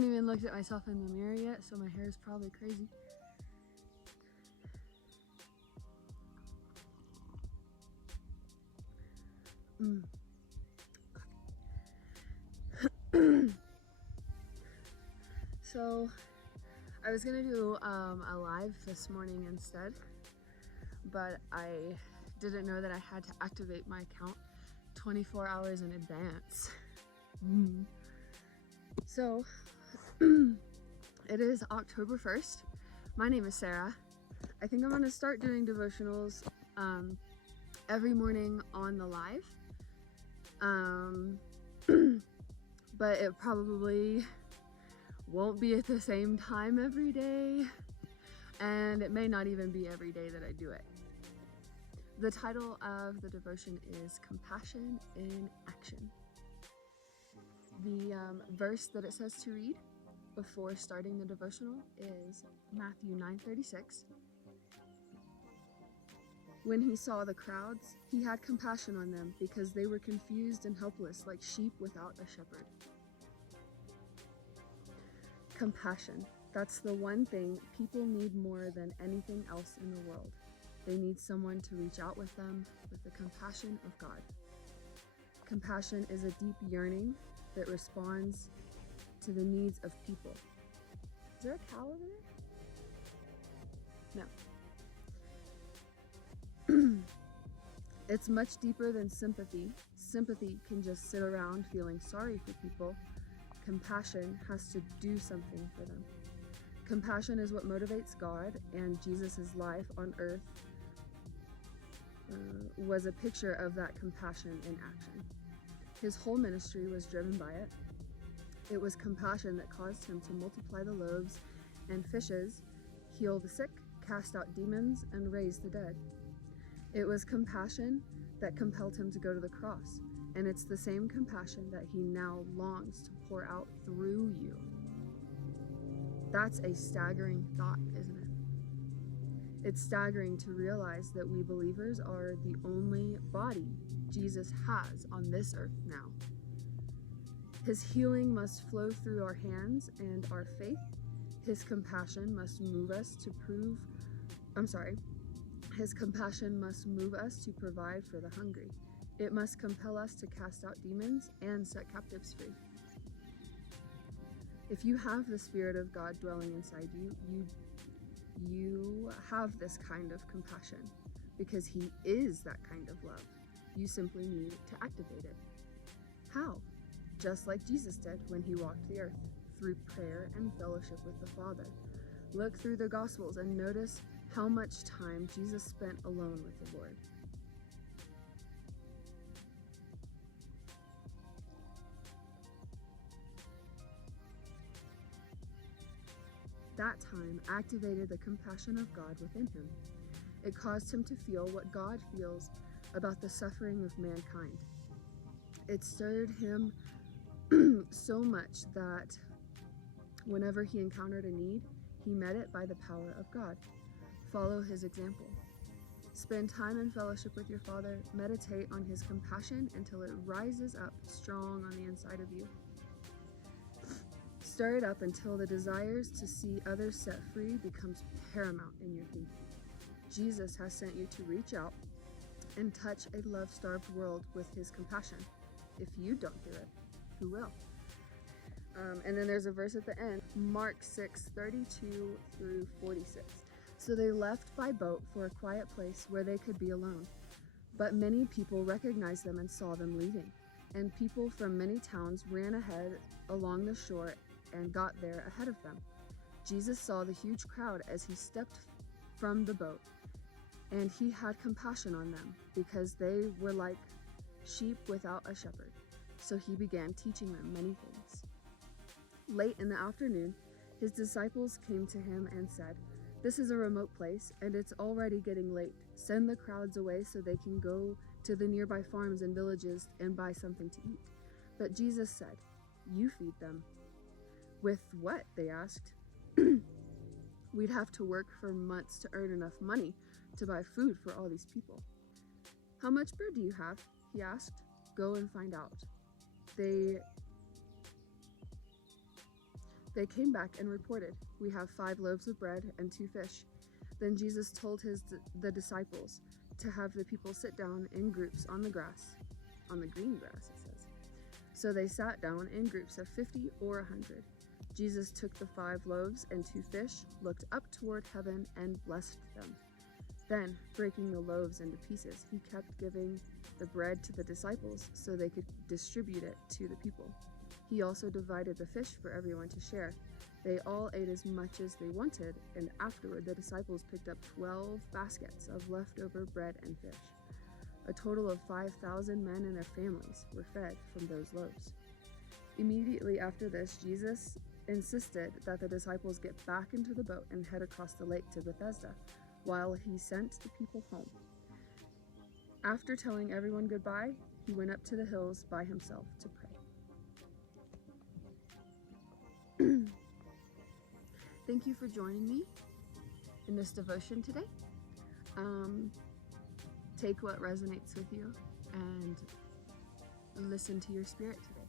haven't even looked at myself in the mirror yet, so my hair is probably crazy. So I was gonna do a live this morning instead, but I didn't know that I had to activate my account 24 hours in advance. So it is October 1st. My name is Sarah. I think I'm gonna start doing devotionals every morning on the live. But it probably won't be at the same time every day, and it may not even be every day that I do it. The title of the devotion is Compassion in Action. The verse that it says to read before starting the devotional is Matthew 9:36. When he saw the crowds, he had compassion on them because they were confused and helpless like sheep without a shepherd. Compassion. That's the one thing people need more than anything else in the world. They need someone to reach out with them with the compassion of God. Compassion is a deep yearning that responds to the needs of people. Is there a cow over there? No. It's much deeper than sympathy. Sympathy can just sit around feeling sorry for people. Compassion has to do something for them. Compassion is what motivates God, and Jesus' life on earth was a picture of that compassion in action. His whole ministry was driven by it. It was compassion that caused him to multiply the loaves and fishes, heal the sick, cast out demons, and raise the dead. It was compassion that compelled him to go to the cross, and it's the same compassion that he now longs to pour out through you. That's a staggering thought, isn't it? It's staggering to realize that we believers are the only body Jesus has on this earth now. His healing must flow through our hands and our faith. His compassion must move us to His compassion must move us to provide for the hungry. It must compel us to cast out demons and set captives free. If you have the Spirit of God dwelling inside you, you have this kind of compassion because He is that kind of love. You simply need to activate it. How? Just like Jesus did when He walked the earth, through prayer and fellowship with the Father. Look through the Gospels and notice how much time Jesus spent alone with the Lord. That time activated the compassion of God within him. It caused him to feel what God feels about the suffering of mankind. It stirred him so much that whenever he encountered a need, he met it by the power of God. Follow his example. Spend time in fellowship with your Father. Meditate on his compassion until it rises up strong on the inside of you. Stir it up until the desires to see others set free becomes paramount in your thinking. Jesus has sent you to reach out and touch a love-starved world with his compassion. If you don't do it, who will? And then there's a verse at the end, Mark 6:32 through 46. So they left by boat for a quiet place where they could be alone. But many people recognized them and saw them leaving. And people from many towns ran ahead along the shore and got there ahead of them. Jesus saw the huge crowd as he stepped from the boat, and he had compassion on them because they were like sheep without a shepherd. So he began teaching them many things. Late in the afternoon, his disciples came to him and said, "This is a remote place, and it's already getting late. Send the crowds away so they can go to the nearby farms and villages and buy something to eat." But Jesus said, "You feed them." "With what?" they asked. "We'd have to work for months to earn enough money to buy food for all these people." "How much bread do you have?" he asked. "Go and find out." They came back and reported, "We have 5 loaves of bread and 2 fish." Then Jesus told the disciples to have the people sit down in groups on the grass, on the green grass, it says. So they sat down in groups of 50 or 100. Jesus took the 5 loaves and 2 fish, looked up toward heaven, and blessed them. Then, breaking the loaves into pieces, he kept giving the bread to the disciples so they could distribute it to the people. He also divided the fish for everyone to share. They all ate as much as they wanted, and afterward the disciples picked up 12 baskets of leftover bread and fish. A total of 5,000 men and their families were fed from those loaves. Immediately after this, Jesus insisted that the disciples get back into the boat and head across the lake to Bethesda, while he sent the people home. After telling everyone goodbye, he went up to the hills by himself to pray. Thank you for joining me in this devotion today. Take what resonates with you and listen to your spirit today.